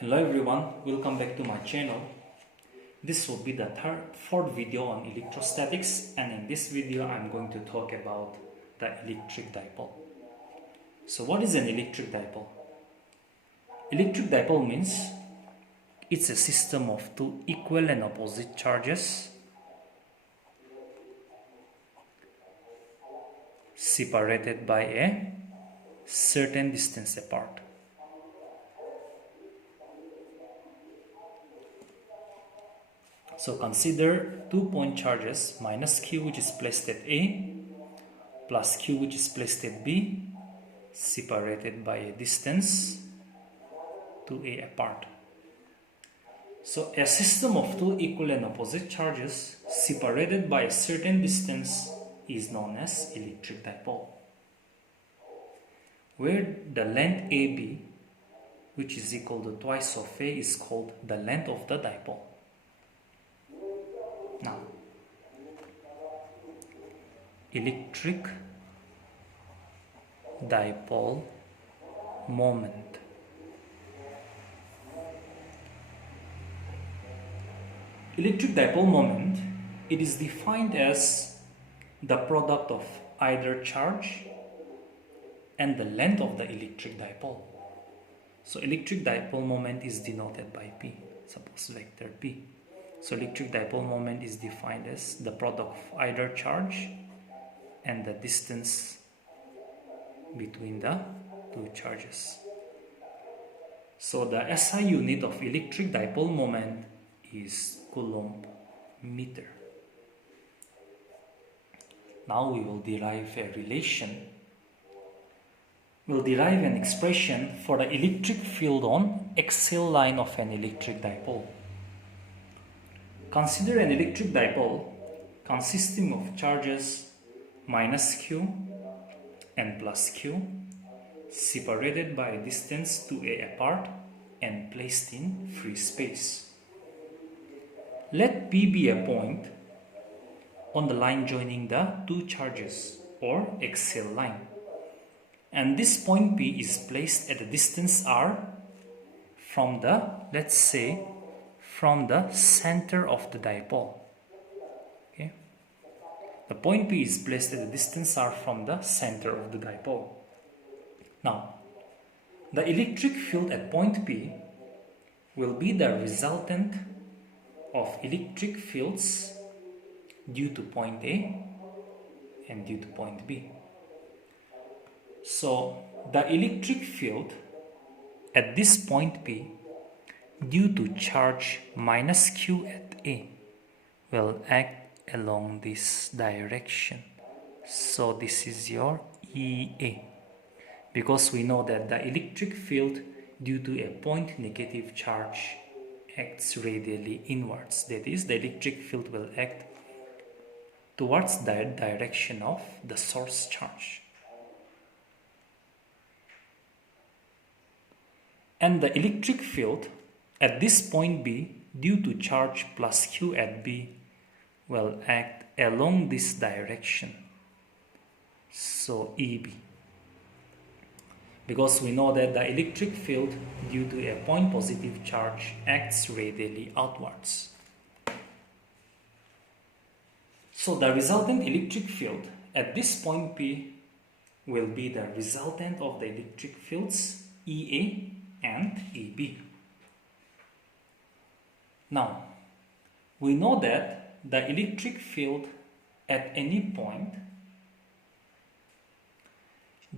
Hello everyone, welcome back to my channel. This will be the fourth video on electrostatics, and in this video I'm going to talk about the electric dipole. So what is an electric dipole? Electric dipole means it's a system of two equal and opposite charges separated by a certain distance apart. So consider 2-point charges minus q, which is placed at A, plus q, which is placed at B, separated by a distance 2a apart. So a system of two equal and opposite charges separated by a certain distance is known as electric dipole, where the length AB, which is equal to twice of A, is called the length of the dipole. Now, electric dipole moment. Electric dipole moment, it is defined as the product of either charge and the length of the electric dipole. So electric dipole moment is denoted by P, suppose vector P. So electric dipole moment is defined as the product of either charge and the distance between the two charges. So the SI unit of electric dipole moment is Coulomb meter. Now we will derive a relation. We'll derive an expression for the electric field on axial line of an electric dipole. Consider an electric dipole consisting of charges minus q and plus q separated by a distance 2a apart and placed in free space. Let P be a point on the line joining the two charges or axial line, and this point P is placed at a distance r from the, let's say, from the center of the dipole. Okay, the point P is placed at a distance r from the center of the dipole. Now, the electric field at point P will be the resultant of electric fields due to point A and due to point B. So the electric field at this point P due to charge minus q at A will act along this direction. So this is your EA, because we know that the electric field due to a point negative charge acts radially inwards. That is, the electric field will act towards the direction of the source charge. And the electric field at this point B due to charge plus q at B will act along this direction. So EB. Because we know that the electric field due to a point positive charge acts radially outwards. So the resultant electric field at this point P will be the resultant of the electric fields EA and EB. Now, we know that the electric field at any point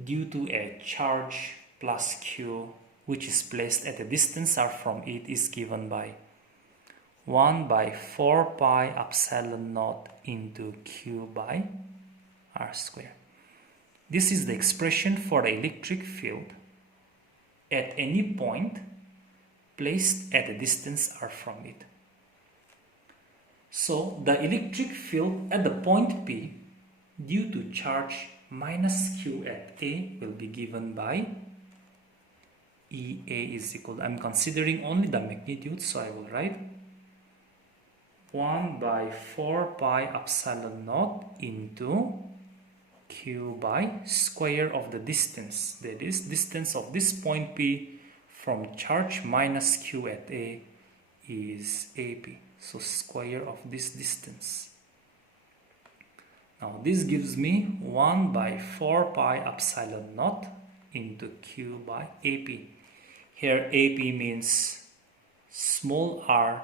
due to a charge plus q, which is placed at a distance r from it, is given by 1 by 4 pi epsilon naught into q by r square. This is the expression for the electric field at any point placed at a distance r from it. So the electric field at the point P due to charge minus q at A will be given by EA is equal to, I'm considering only the magnitude, so I will write 1 by 4 pi epsilon naught into q by square of the distance, that is distance of this point P from charge minus q at A is AP. So square of this distance. Now this gives me 1 by 4 pi epsilon naught into q by AP. Here AP means small r.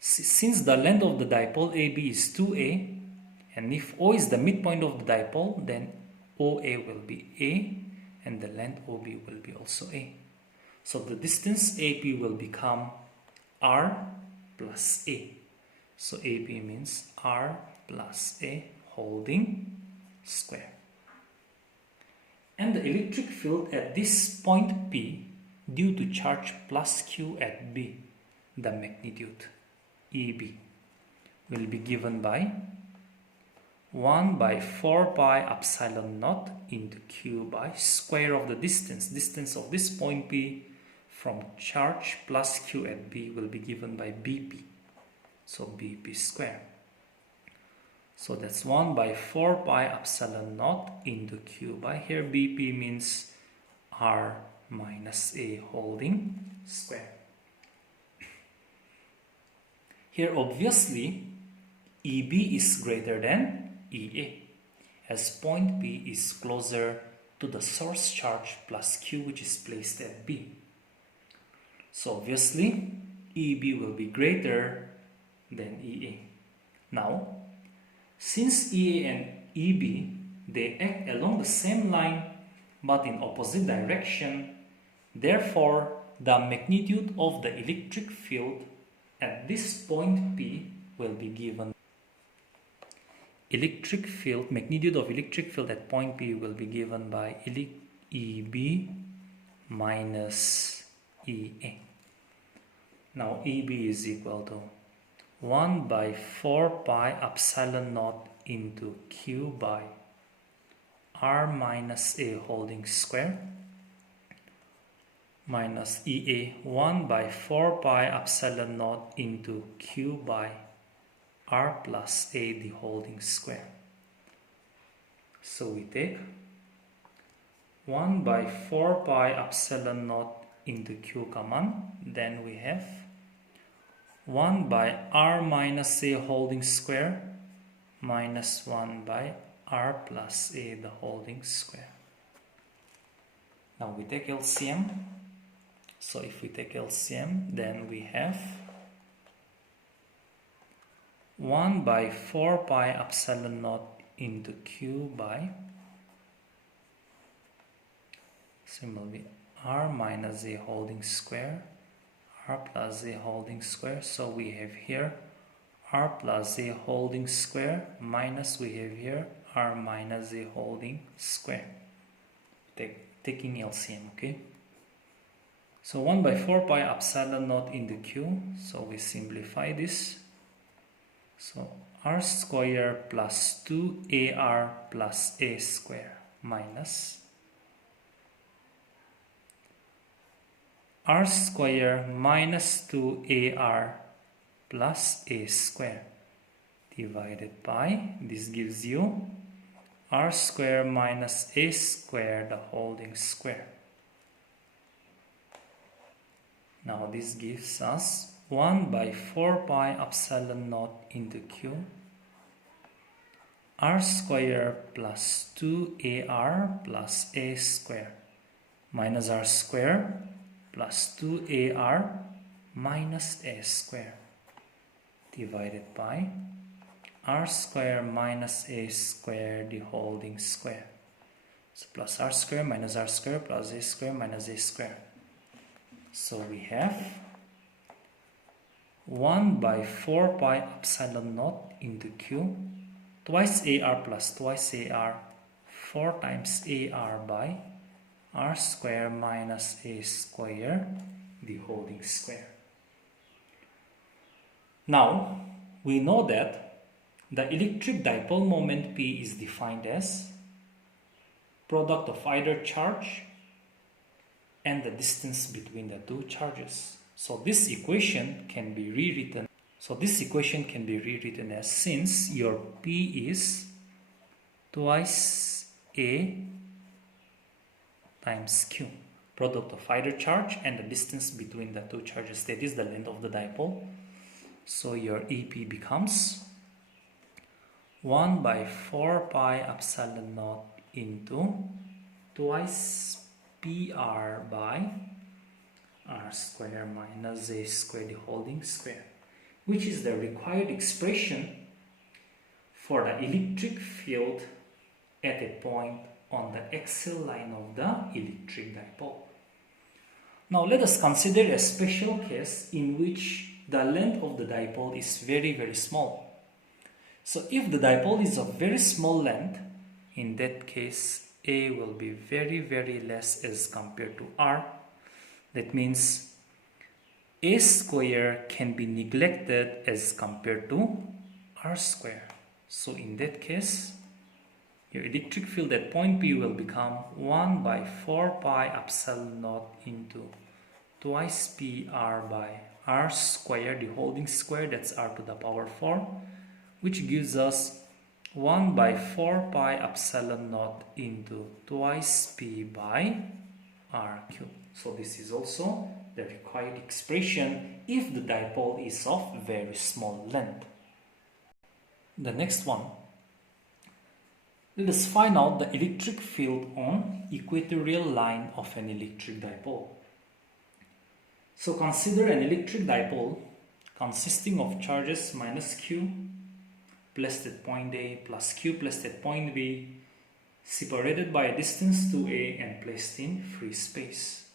Since the length of the dipole AB is 2a, and if O is the midpoint of the dipole, then OA will be A and the length OB will be also A. So the distance AP will become R plus A. So AP means R plus A holding square. And the electric field at this point P, due to charge plus Q at B, the magnitude EB, will be given by 1 by 4 pi epsilon naught into q by square of the distance. Distance of this point P from charge plus q at B will be given by BP. So BP square. So that's 1 by 4 pi epsilon naught into q by, here BP means R minus A holding square. Here obviously EB is greater than EA, as point P is closer to the source charge plus Q which is placed at B. So obviously EB will be greater than EA. Now, since EA and EB, they act along the same line but in opposite direction, therefore the magnitude of the electric field at this point P will be given. Electric field, magnitude of electric field at point P will be given by EB minus EA. Now EB is equal to 1 by 4 pi epsilon naught into Q by R minus A holding square minus EA 1 by 4 pi epsilon naught into Q by R plus A the holding square. So we take 1 by 4 pi epsilon naught into Q common, then we have 1 by R minus A holding square minus 1 by R plus A the holding square. Now we take LCM. So if we take LCM, then we have 1 by 4 pi epsilon naught into Q by, similarly, R minus A holding square, R plus A holding square. So we have here R plus A holding square minus we have here R minus A holding square. Taking LCM, okay? So 1 by 4 pi epsilon naught into Q. So we simplify this. So R square plus 2AR plus A square minus R square minus 2AR plus A square divided by, this gives you R square minus A square the holding square. Now this gives us 1 by 4 pi epsilon naught into Q R square plus 2AR plus A square minus R square plus 2AR minus A square divided by R square minus A square the holding square. So plus R square minus R square plus A square minus A square. So we have 1 by 4 pi epsilon naught into Q twice AR plus twice AR 4 times AR by R square minus A square the holding square. Now we know that the electric dipole moment P is defined as product of either charge and the distance between the two charges. So this equation can be rewritten. As, since your P is twice A times Q. product of either charge and the distance between the two charges, that is the length of the dipole. So your EP becomes 1 by 4 pi epsilon naught into twice PR by R square minus Z square the whole square, which is the required expression for the electric field at a point on the axial line of the electric dipole. Now let us consider a special case in which the length of the dipole is very small. So if the dipole is of very small length, in that case A will be very less as compared to R. That means A square can be neglected as compared to R square. So in that case, your electric field at point P will become 1 by 4 pi epsilon naught into twice PR by R square, the whole square, that's R to the power 4, which gives us 1 by 4 pi epsilon naught into twice P by R cube. So this is also the required expression if the dipole is of very small length. The next one, let us find out the electric field on equatorial line of an electric dipole. So consider an electric dipole consisting of charges minus Q placed at point A plus Q placed at point B, separated by a distance to A and placed in free space.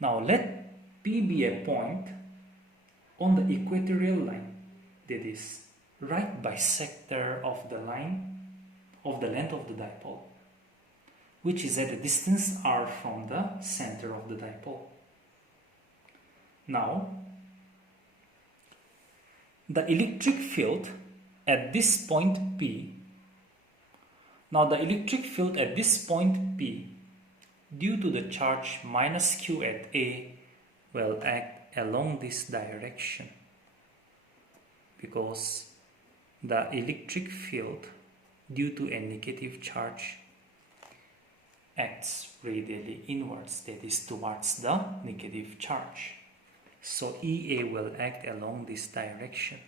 Now let P be a point on the equatorial line, that is right bisector of the line of the length of the dipole, which is at a distance r from the center of the dipole. Now the electric field at this point P, due to the charge minus Q at A, will act along this direction, because the electric field due to a negative charge acts radially inwards, that is towards the negative charge. So EA will act along this direction.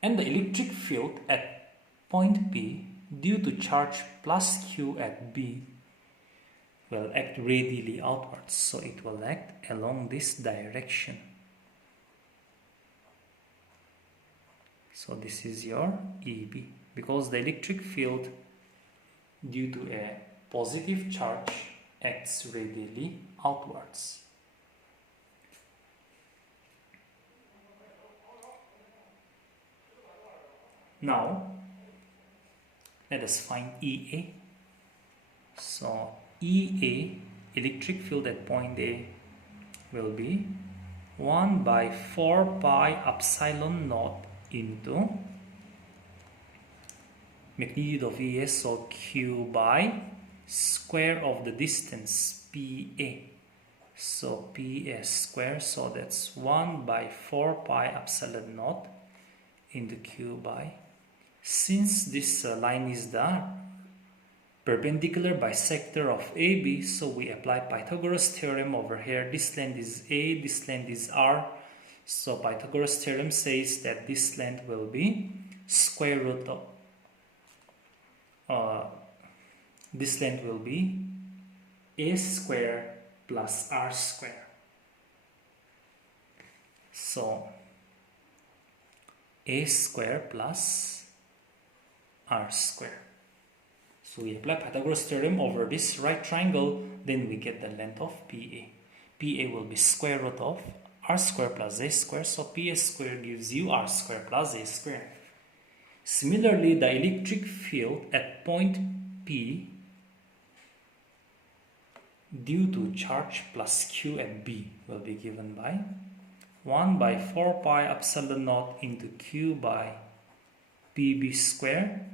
And the electric field at point P due to charge plus Q at B will act radially outwards, so it will act along this direction. So this is your EB, because the electric field due to a positive charge acts radially outwards. Now let us find EA. So EA, electric field at point A, will be 1 by 4 pi epsilon naught into magnitude of EA, so Q by square of the distance PA, so PA square, so that's 1 by 4 pi epsilon naught into Q by, since this line is the perpendicular bisector of AB, so we apply Pythagoras theorem over here. This length is A, this length is R, so Pythagoras theorem says that this length will be square root of this length will be A square plus R square. So A square plus R square. So we apply Pythagoras theorem over this right triangle, then we get the length of PA. PA will be square root of R square plus A square, so PA square gives you R square plus A square. Similarly, the electric field at point P due to charge plus Q at B will be given by 1 by 4 pi epsilon naught into Q by PB square.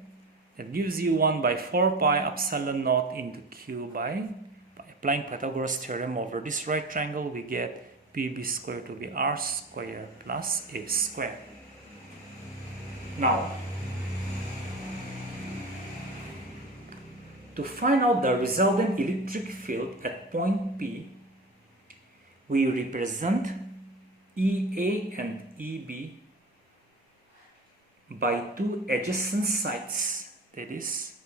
That gives you 1 by 4 pi epsilon naught into Q by applying Pythagoras theorem over this right triangle, we get PB square to be R square plus A square. Now To find out the resultant electric field at point P, we represent EA and EB by two adjacent sides. That is,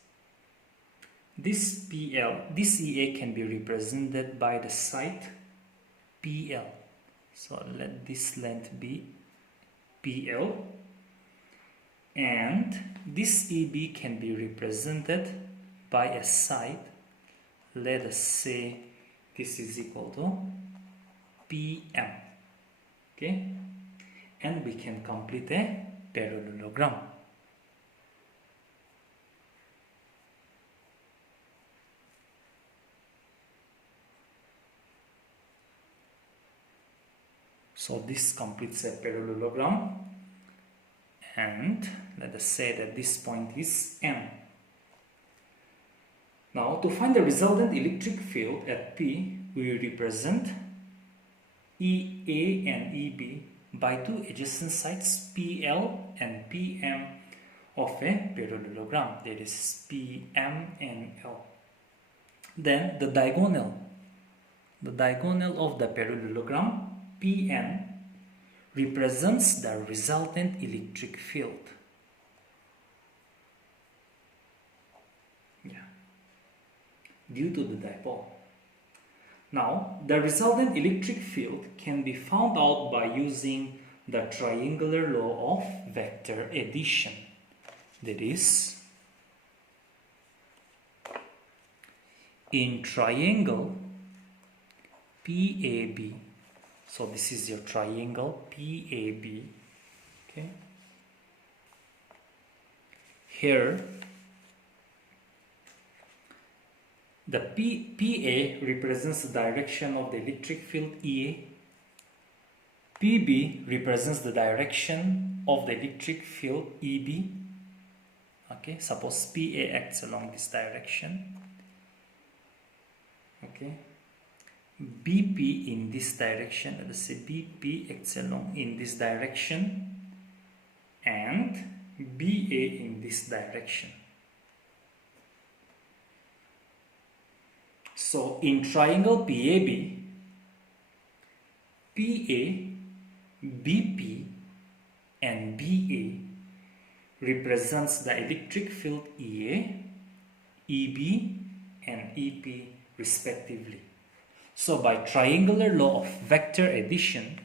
this PL, this EA can be represented by the side PL. So let this length be PL, and this EB can be represented by a side. Let us say this is equal to PM. Okay, and we can complete a parallelogram. So this completes a parallelogram, and let us say that this point is M. Now, to find the resultant electric field at P, we represent EA and EB by two adjacent sides PL and PM of a parallelogram, that is PM and L. Then the diagonal of the parallelogram PN represents the resultant electric field. Due to the dipole. Now, the resultant electric field can be found out by using the triangular law of vector addition. That is, in triangle PAB, so this is your triangle PAB, okay? Here, the PA represents the direction of the electric field EA. PB represents the direction of the electric field EB. Okay, suppose PA acts along this direction. Okay, BP in this direction, let us say BP acts along in this direction, and BA in this direction. So in triangle PAB, PA, BP and BA represents the electric field EA, EB and EP respectively. So by triangular law of vector addition,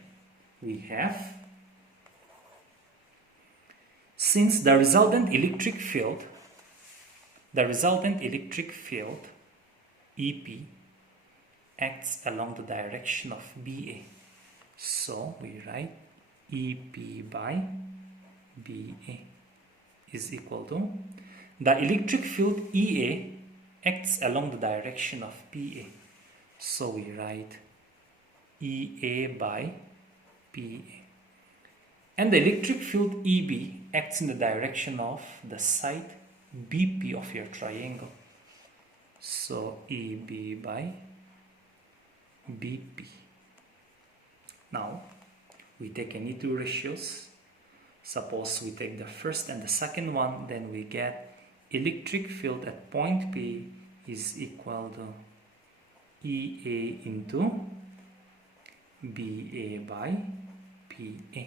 we have, since the resultant electric field EP acts along the direction of BA. So we write EP by BA is equal to, the electric field EA acts along the direction of PA. So we write EA by PA. And the electric field EB acts in the direction of the side BP of your triangle. So EB by BP. Now we take any two ratios. Suppose we take the first and the second one, then we get electric field at point P is equal to EA into BA by PA.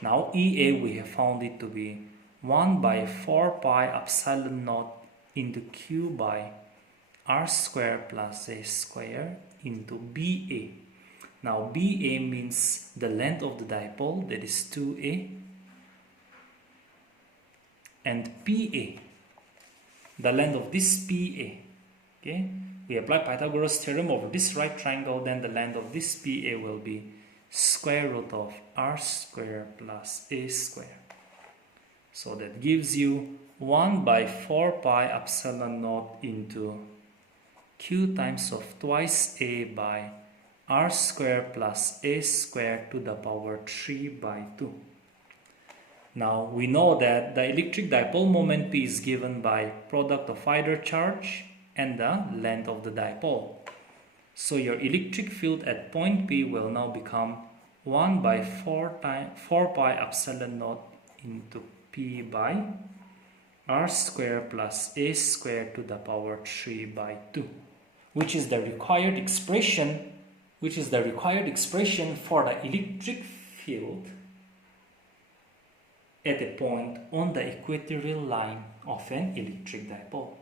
Now EA we have found it to be 1 by 4 pi epsilon naught into Q by R square plus A square into BA. Now BA means the length of the dipole, that is 2A, and PA, the length of this PA. Okay, we apply Pythagoras theorem over this right triangle, then the length of this PA will be square root of R square plus A square. So that gives you 1 by 4 pi epsilon naught into Q times of twice A by R square plus A square to the power 3 by 2. Now we know that the electric dipole moment P is given by product of either charge and the length of the dipole. So your electric field at point P will now become 1 by 4 pi epsilon naught into P by r square plus a square to the power 3 by 2, which is the required expression for the electric field at a point on the equatorial line of an electric dipole.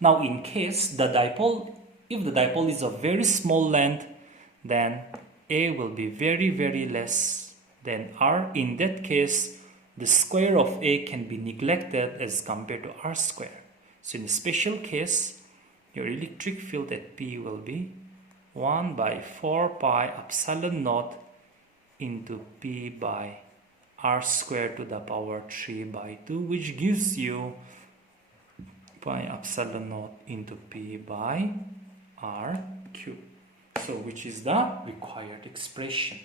Now, in case if the dipole is of very small length, then A will be very, very less than R. In that case, the square of A can be neglected as compared to R square. So in a special case, your electric field at P will be 1 by 4 pi epsilon naught into P by R square to the power 3 by 2, which gives you pi epsilon naught into P by R cube. So which is the required expression.